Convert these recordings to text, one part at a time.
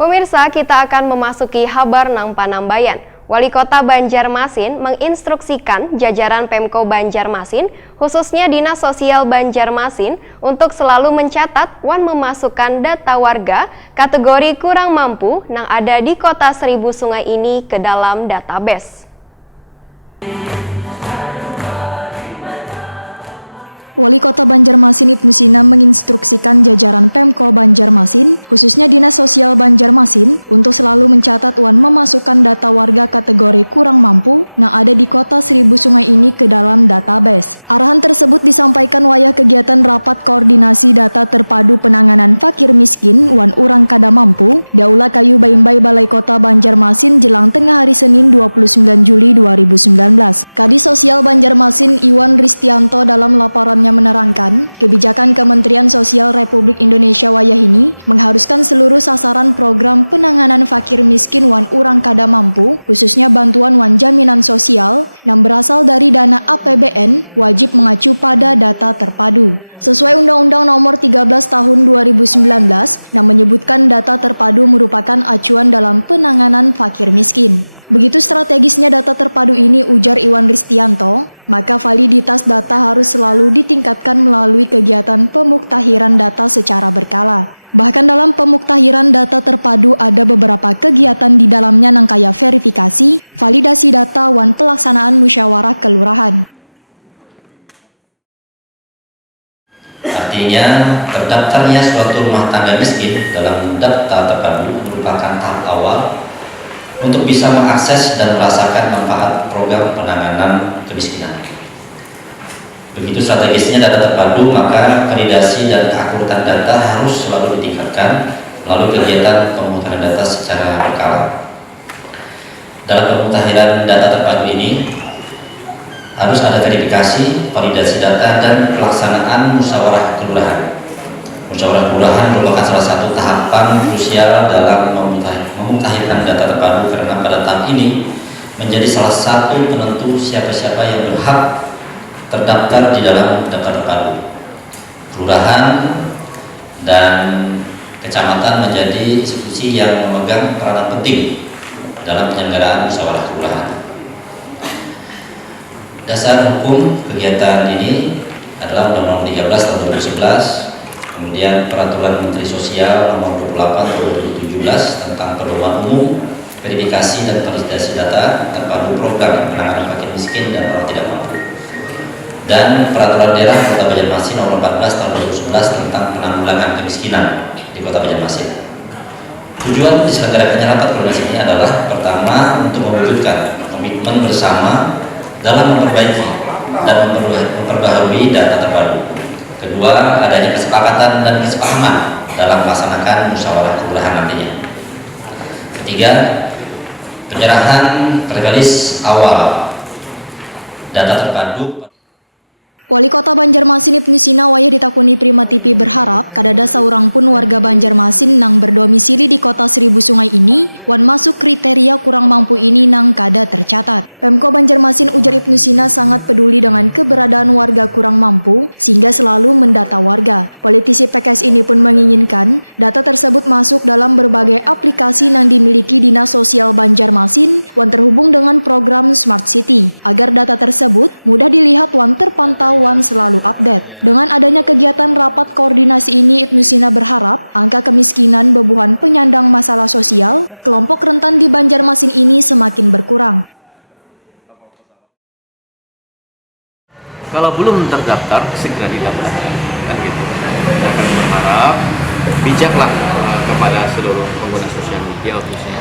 Pemirsa, kita akan memasuki Habar Nang Panambayan. Wali Kota Banjarmasin menginstruksikan jajaran Pemko Banjarmasin, khususnya Dinas Sosial Banjarmasin, untuk selalu mencatat wan memasukkan data warga kategori kurang mampu yang ada di Kota Seribu Sungai ini ke dalam database. Wali Kota Banjarmasin Ibnu Sina menginstruksikan jajaran Pemko Banjarmasin, khususnya Dinas Sosial Banjarmasin, untuk selalu mencatat wan memasukkan data warga kategori kurang mampu yang ada di Kota Seribu Sungai ini ke dalam database. Arahan tersebut disampaikan wayah kegiatan rapat koordinasi data terpadu penanganan fakir miskin wan urang kada mampu di Aula Kayu Baimbai Balai Kota Banjarmasin jelang tengah hari Senin 29 Juli 2019. Kadis Sosial Banjarmasin Iwan Ristianto dalam laporannya menerangkan, kebijakan Kementerian Sosial Republik Indonesia wayah ini mengharuskan seluruh sasaran program penanganan fakir miskin wan urang kada mampu, khususnya bantuan wan jaminan sosial yang berasal dari dana APBN, wajib mengacu pada data terpadu. Sesuai Undang-Undang Nomor 13 Tahun 2019 yang menyebutkan data terpadu merupakan acuan dalam penanganan fakir miskin. Begitu strategisnya data terpadu ini, ujar Iwan Ristianto, maka validitas data harus selalu ditingkatkan melalui kegiatan pemuktahiran data secara berkala. Bahkan dalam pemuktahiran data terpadu ada beberapa kegiatan di dalamnya yang kaya verifikasi, validasi data wan pelaksanaan musyawarah kelurahan. Artinya, terdaftarnya suatu rumah tangga miskin dalam data terpadu merupakan tahap awal untuk bisa mengakses dan merasakan manfaat program penanganan kemiskinan. Begitu strategisnya data terpadu, maka validasi dan keakuratan data harus selalu ditingkatkan melalui kegiatan pemutahiran data secara berkala. Dalam pemutahiran data terpadu ini harus ada verifikasi, validasi data, dan pelaksanaan musyawarah kelurahan. Musyawarah kelurahan merupakan salah satu tahapan krusial dalam memutakhirkan data terpadu karena pada tahap ini menjadi salah satu penentu siapa-siapa yang berhak terdaftar di dalam data terpadu. Kelurahan dan kecamatan menjadi institusi yang memegang peranan penting dalam penyelenggaraan musyawarah kelurahan. Dasar hukum kegiatan ini adalah Undang-Undang 13 tahun 2011, kemudian Peraturan Menteri Sosial Nomor 28 tahun 2017 tentang pedoman umum, verifikasi dan validasi data terpadu program penanganan fakir miskin dan orang tidak mampu, dan Peraturan Daerah Kota Banjarmasin Nomor 14 tahun 2011 tentang penanggulangan kemiskinan di Kota Banjarmasin. Tujuan diselenggarakannya rapat koordinasi ini adalah pertama, untuk mewujudkan komitmen bersama dalam memperbaiki dan memperbaharui data terpadu. Kedua, adanya kesepakatan dan kesepahaman dalam melaksanakan musyawarah kelurahan nantinya. Ketiga, penyerahan tergalis awal data terpadu. Wali Kota Banjarmasin Ibnu Sina wayah ditakuni Prima TV berharap kadada saurang pun warga Banjarmasin nang berdomisili di Kota Seribu Sungai ini wan masuk kriteria kurang mampu ini nang kada tercatat. Pemko Banjarmasin, ujar Ibnu Sina, sangat peduli dengan keberadaan warga kurang mampu sehingga selalu mendata warga. Politisi PKS ini pun menginginkan data tersebut masuk dalam berbagai aplikasi yang dimiliki Dinas Sosial Banjarmasin wan terhubung dengan program Smart City agar data tersebut mudah dilihat wan terpantau wan selalu update. Dengan adanya kegiatan rapat koordinasi ini, Ibnu Sina berharap angka kemiskinan bebuhan penyandang masalah sosial kelompok rentan di Banjarmasin ini semakin berkurang. Kalau belum terdaftar, segera didaftarkan, kan gitu. Kita akan berharap bijaklah kepada seluruh pengguna sosial media, khususnya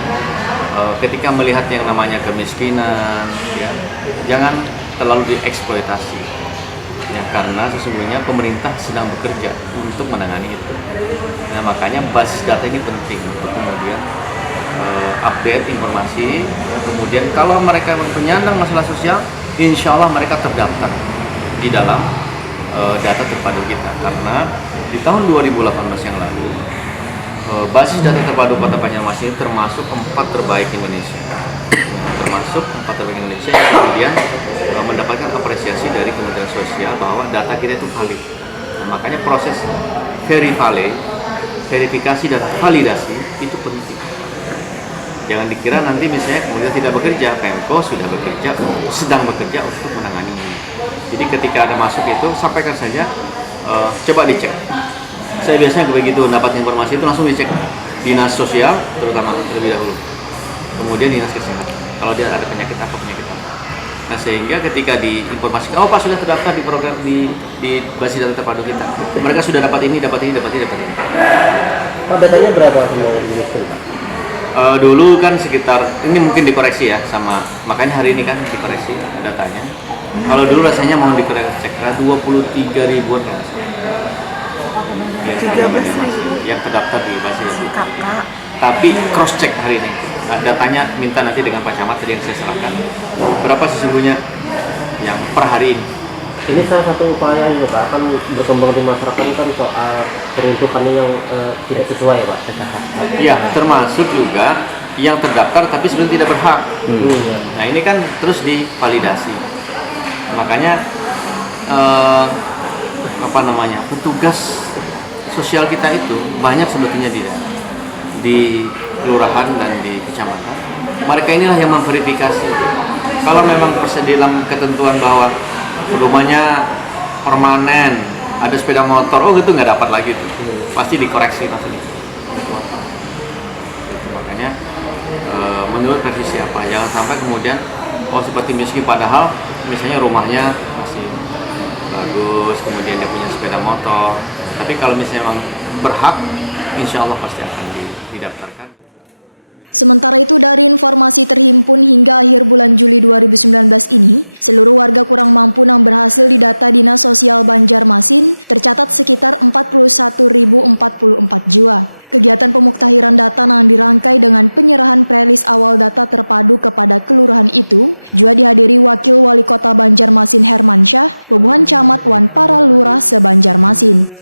ketika melihat yang namanya kemiskinan, ya, jangan terlalu dieksploitasi. Ya, karena sesungguhnya pemerintah sedang bekerja untuk menangani itu. Nah, makanya basis data ini penting untuk kemudian update informasi. Ya, kemudian kalau mereka penyandang masalah sosial, insya Allah mereka terdaftar di dalam data terpadu kita. Karena di tahun 2018 yang lalu, basis data terpadu Kota Banjarmasin termasuk 4 terbaik Indonesia. Termasuk 4 terbaik Indonesia yang kemudian mendapatkan apresiasi dari Kementerian Sosial bahwa data kita itu valid. Nah, makanya proses verifikasi dan validasi itu penting. Jangan dikira nanti misalnya kemudian tidak bekerja, Pemko sudah bekerja, sedang bekerja untuk menangani ini. Jadi ketika ada masuk itu, sampaikan saja, coba dicek. Saya biasanya begitu dapat informasi itu langsung dicek dinas sosial terutama terlebih dahulu. Kemudian dinas kesehatan. Kalau dia ada penyakit apa. Nah sehingga ketika diinformasikan, oh Pak sudah terdaftar di program di basis data terpadu kita. Mereka sudah dapat ini. Pak datanya berapa semua dimiskin Pak? Dulu kan sekitar, ini mungkin dikoreksi ya sama, makanya hari ini kan dikoreksi datanya. Kalau dulu rasanya mau dikoreksi, 23 ribuan kan. Yang terdaftar di basis. Tapi cross check hari ini. Datanya minta nanti dengan Pak Camat tadi yang saya serahkan. Berapa sesungguhnya yang per hari ini? Ini salah satu upaya juga Pak, akan berkembang di masyarakat kan soal peruntukannya yang tidak sesuai Pak. Iya, termasuk juga yang terdaftar tapi sebenarnya tidak berhak. Nah ini kan terus divalidasi. Makanya petugas sosial kita itu banyak sebetulnya di kelurahan dan di kecamatan. Mereka inilah yang memverifikasi. Kalau memang dalam ketentuan bahwa rumahnya permanen, ada sepeda motor, oh gitu nggak dapat lagi tuh. Pasti dikoreksi langsung. Makanya menurut revisi apa, jangan sampai kemudian seperti miskin padahal misalnya rumahnya masih bagus, kemudian dia punya sepeda motor, tapi kalau misalnya memang berhak, insya Allah pasti akan didaftarkan. Sementara itu dari informasi terhimpun hingga akhir bulan Juli 2019 ini, seluruh warga kurang mampu yang berhasil didata Dinas Sosial Banjarmasin tercatat sekitar 41.044 jiwa. Kegiatan pemuktahiran data yang dirangkai dengan penyerahan prelis awal data terpadu kepada kelurahan itu juga dihadiri Wakil Wali Kota Banjarmasin Hermansyah, Bobohan Camat wan para lurah se-Banjarmasin.